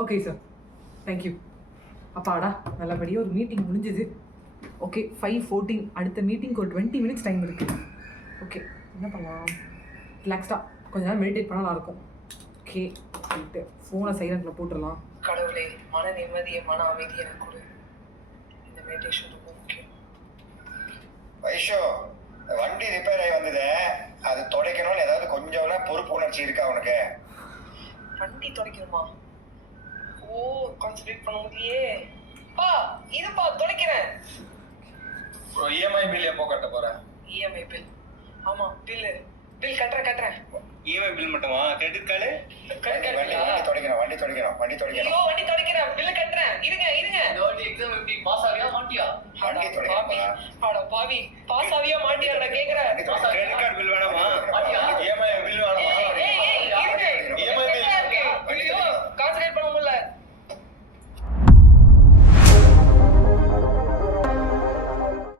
Okay sir, thank you. அப்பாடா, நல்லபடியாக ஒரு மீட்டிங் முடிஞ்சுது. ஓகே, 5:14. அடுத்த மீட்டிங்க்கு ஒரு 20 minutes டைம் இருக்குது. ஓகே, என்ன பண்ணலாம்? ரிலாக்ஸ்டாக கொஞ்ச நேரம் மெடிடேட் பண்ண நல்லாயிருக்கும். ஓகே, போயிட்டு ஃபோனை சைலண்டில் போட்டுடலாம். கடவுளே, மன நிம்மதியை, மன அமைதி எனக்கு கொடு. இந்த மெடிடேஷன் ரொம்ப முக்கியம். வைஷோ, வண்டி ரிப்பேர் ஆகி வந்தது, அது துடைக்கணும்னு ஏதாவது கொஞ்சம் பொறுப்பு உணர்ச்சி இருக்கா உனக்கு? வண்டி துடைக்கணுமா? ஓ, கான்சென்ட்ரேட் பண்ண முடியலையே. பா, இதுப்பா துடைக்கிறேன். ப்ரோ, இஎம்ஐ பில் எப்போ கட்ட போற? EMI bill? ஆமா, பில் கட்டுறேன். இஎம்ஐ பில் மட்டுமா? Credit card? வண்டி துடைக்கணும். ஐயோ, வண்டி துடைக்கிறேன், பில் கட்டுறேன். இருங்க. இந்த வாட்டி எக்ஸாம் எப்படி பாஸ் ஆவியா மாட்டியா? வண்டி துடைக்கணும். பாவி, பாஸ் ஆவியா மாட்டியா? நான் கேக்குறேன். கிரெடிட் கார்டு பில் வேணாமா? மாட்டியா? EMI bill